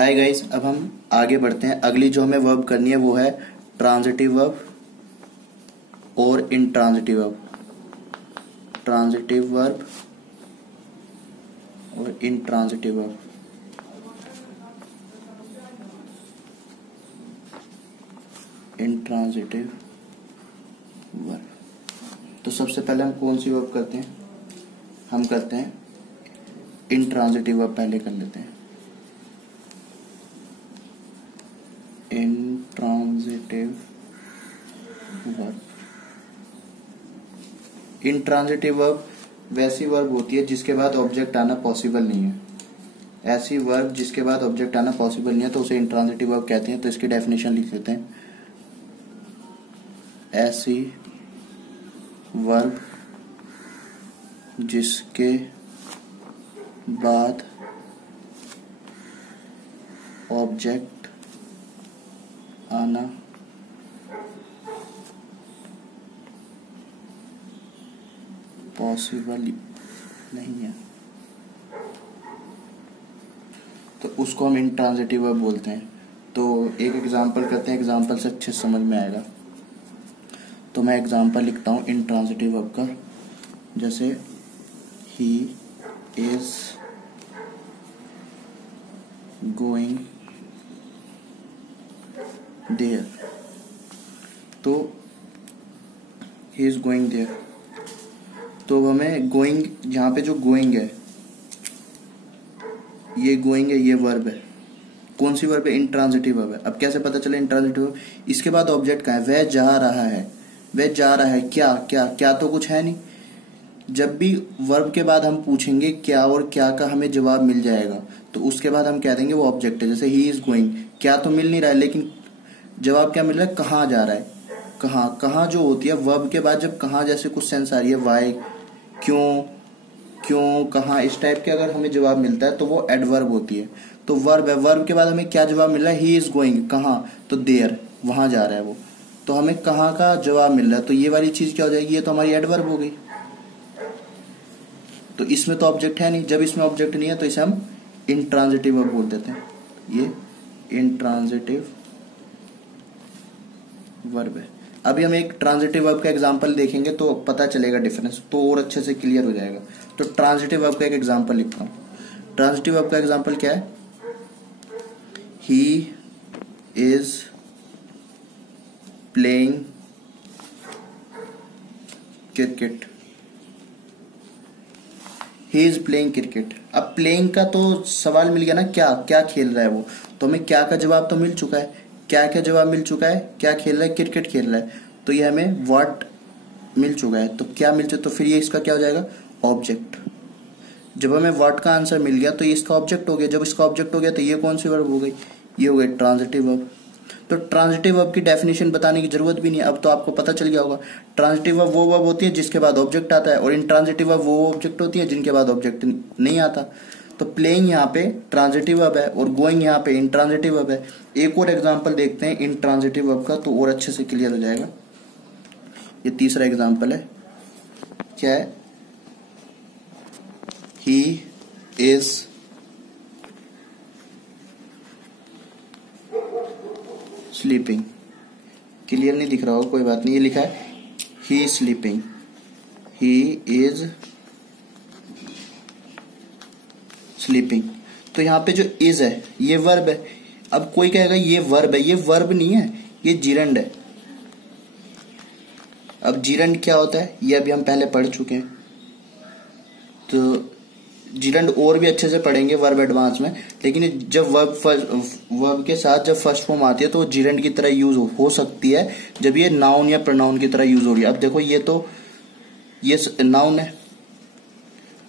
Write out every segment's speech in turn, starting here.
Hi guys, अब हम आगे बढ़ते हैं। अगली जो हमें वर्ब करनी है वो है ट्रांजिटिव वर्ब और इंट्रांजिटिव वर्ब। ट्रांजिटिव वर्ब और इंट्रांजिटिव वर्ब। Intransitive verb. तो सबसे पहले हम कौन सी वर्ब करते हैं? हम करते हैं इंट्रांजिटिव वर्ब पहले कर लेते हैं। Intransitive verb. इंट्रांजिटिव वर्ब वैसी वर्ब होती है जिसके बाद ऑब्जेक्ट आना पॉसिबल नहीं है। ऐसी वर्ब जिसके बाद ऑब्जेक्ट आना पॉसिबल नहीं है तो उसे इंट्रांजिटिव वर्ब कहते हैं। तो इसकी डेफिनेशन लिख लेते हैं। ऐसी वर्ब जिसके बाद ऑब्जेक्ट आना पॉसिबल नहीं है तो उसको हम इंट्रांजिटिव वर्ब बोलते हैं। तो एक एग्जांपल करते हैं, एग्जांपल से अच्छे समझ में आएगा। तो मैं एग्जांपल लिखता हूं इंट्रांजिटिव वर्ब का, जैसे ही इज गोइंग देयर। तो ही इज गोइंग देयर, तो हमें गोइंग, यहाँ पे जो गोइंग है, ये गोइंग है, ये वर्ब है। कौन सी वर्ब है? इंट्रांजिटिव वर्ब है। अब कैसे पता चले इंट्रांजिटिव वर्ब? इसके बाद ऑब्जेक्ट कहाँ है? वह जा रहा है। वह जा रहा है। क्या क्या क्या? तो कुछ है नहीं। जब भी वर्ब के बाद हम पूछेंगे क्या और क्या का हमें जवाब मिल जाएगा तो उसके बाद हम कह देंगे वो ऑब्जेक्ट है। जैसे ही इज गोइंग, क्या तो मिल नहीं रहा है लेकिन जवाब क्या मिल रहा है? कहाँ जा रहा है। कहाँ, कहाँ जो होती है वर्ब के बाद जब कहाँ जैसे कुछ सेंस आ रही है, वाई, क्यों, क्यों, कहाँ, इस टाइप के अगर हमें जवाब मिलता है तो वो एडवर्ब होती है। तो वर्ब है, वर्ब के बाद हमें क्या जवाब मिल रहा है? ही इज गोइंग, कहाँ? तो देयर, वहां जा रहा है वो। तो हमें कहाँ का जवाब मिल रहा है, तो ये वाली चीज क्या हो जाएगी? ये तो हमारी एडवर्ब हो गई। तो इसमें तो ऑब्जेक्ट है नहीं। जब इसमें ऑब्जेक्ट नहीं है तो इसे हम इंट्रांजिटिव वर्ब बोल देते हैं। ये इंट्रांजिटिव वर्ब है। अभी हम एक ट्रांजिटिव वर्ब का एग्जांपल देखेंगे तो पता चलेगा डिफरेंस, तो और अच्छे से क्लियर हो जाएगा। तो ट्रांजिटिव वर्ब का एक एग्जांपल लिखता हूं। ट्रांजिटिव वर्ब का एग्जांपल क्या है? He is playing cricket. He is playing cricket. अब प्लेइंग का तो सवाल मिल गया ना, क्या क्या खेल रहा है वो। तो हमें क्या का जवाब तो मिल चुका है। क्या क्या जवाब मिल चुका है? क्या खेल रहा है? क्रिकेट खेल रहा है। तो ये हमें व्हाट मिल चुका है। तो क्या मिल चुका, तो फिर ये इसका क्या हो जाएगा? ऑब्जेक्ट। जब हमें व्हाट का आंसर मिल गया तो ये इसका ऑब्जेक्ट हो गया। जब इसका ऑब्जेक्ट हो गया तो ये कौन सी वर्ब हो गई? ये हो गई ट्रांजिटिव वर्ब। तो ट्रांजिटिव वर्ब की डेफिनेशन बताने की जरूरत भी नहीं है, अब तो आपको पता चल गया होगा। ट्रांजिटिव वर्ब वो वर्ब होती है जिसके बाद ऑब्जेक्ट आता है, और इंट्रांजिटिव वर्ब वो ऑब्जेक्ट होती है जिनके बाद ऑब्जेक्ट नहीं आता। तो प्लेइंग यहाँ पे ट्रांजिटिव वर्ब है और गोइंग यहाँ पे इंट्रांजिटिव वर्ब है। एक और एग्जांपल देखते हैं इंट्रांजिटिव वर्ब का, तो और अच्छे से क्लियर हो जाएगा। ये तीसरा एग्जांपल है। क्या है? He is sleeping. क्लियर नहीं दिख रहा हो, कोई बात नहीं, ये लिखा है ही स्लीपिंग। He is sleeping. तो यहाँ पे जो इज है ये वर्ब है। अब कोई कहेगा ये वर्ब है, ये वर्ब नहीं है, ये जिरंड है। अब जिरंड क्या होता है ये अभी हम पहले पढ़ चुके हैं, तो जिरंड और भी अच्छे से पढ़ेंगे वर्ब एडवांस में। लेकिन जब वर्ब के साथ जब फर्स्ट फॉर्म आती है तो जिरंड की तरह यूज हो सकती है जब ये नाउन या प्रोनाउन की तरह यूज हो रही है। अब देखो ये तो ये नाउन है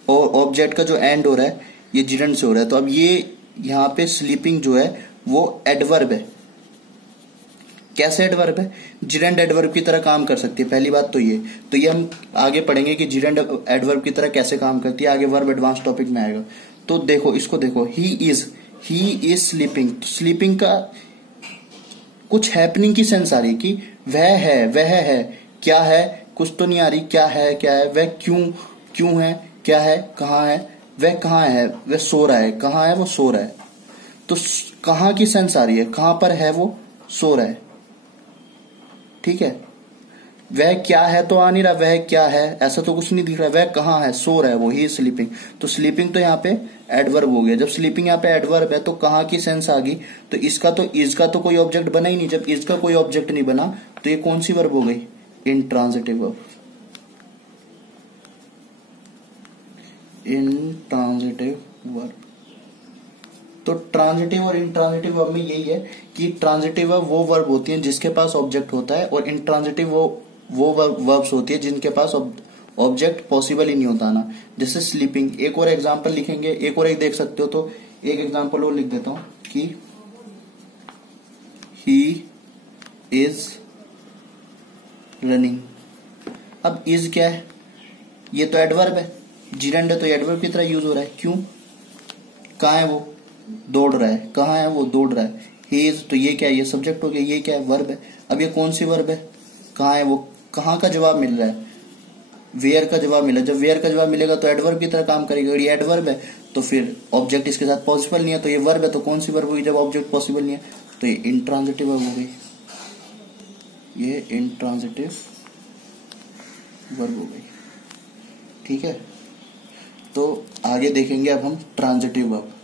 और ऑब्जेक्ट का जो एंड हो रहा है ये जिरंड से हो रहा है। तो अब ये यहाँ पे स्लीपिंग जो है वो एडवर्ब है। कैसे एडवर्ब है? जिरंड एडवर्ब की तरह काम कर सकती है, पहली बात तो ये। तो ये हम आगे पढ़ेंगे कि जिरंड एडवर्ब की तरह कैसे काम करती है, आगे वर्ब एडवांस टॉपिक में आएगा। तो देखो इसको देखो, ही इज स्लीपिंग। स्लीपिंग का कुछ हैपनिंग की सेंस आ रही कि वह है, क्या है, कुछ तो नहीं आ रही, क्या है, वह क्यों है, क्या है, कहाँ है, वह कहाँ है, वह सो रहा है, कहाँ है, वो सो रहा है। तो कहाँ की सेंस आ रही है, कहाँ पर है वो, सो रहा है, ठीक है। वह क्या है तो आ नहीं रहा, वह क्या है ऐसा तो कुछ नहीं दिख रहा, वह कहाँ है, सो रहा है वो, ही स्लीपिंग। तो स्लीपिंग तो यहाँ पे एडवर्ब हो गया। जब स्लीपिंग यहाँ पे एडवर्ब है तो कहाँ की सेंस आ गई, तो इसका तो इज का तो कोई ऑब्जेक्ट बना ही नहीं। जब इज का कोई ऑब्जेक्ट नहीं बना तो ये कौन सी वर्ब हो गई, इंट्रांजिटिव वर्ब। Intransitive verb. तो ट्रांजिटिव और इंट्रांजिटिव वर्ब में यही है कि ट्रांजिटिव वर्ब वो वर्ब होती है जिसके पास ऑब्जेक्ट होता है, और इंट्रांजिटिव वो वर्ब्स होती है जिनके पास ऑब्जेक्ट पॉसिबल ही नहीं होता ना। जैसे स्लीपिंग। एक और एग्जांपल लिखेंगे, एक और एक देख सकते हो, तो एक एग्जांपल और लिख देता हूं कि ही इज रनिंग। अब इज क्या है, ये तो एडवर्ब है, जिरेंड है तो एडवर्ब की तरह यूज हो रहा है। क्यों, कहाँ है वो, दौड़ रहा है, कहाँ है वो, दौड़ रहा है। ही इज, तो ये क्या है, ये सब्जेक्ट हो गया, ये क्या है, वर्ब है। अब ये कौन सी वर्ब है, कहाँ है वो, कहाँ का जवाब मिल रहा है, वेयर का जवाब मिला। जब वेयर का जवाब मिलेगा तो एडवर्ब की तरह काम करेगा। ये एडवर्ब है तो फिर ऑब्जेक्ट इसके साथ पॉसिबल नहीं है, तो ये वर्ब है, तो कौन सी वर्ब हुई जब ऑब्जेक्ट पॉसिबल नहीं है, तो ये इंट्रांजिटिव वर्ब हो गई, ये इंट्रांजिटिव वर्ब हो गई, ठीक है। तो आगे देखेंगे अब हम ट्रांजिटिव वर्ब।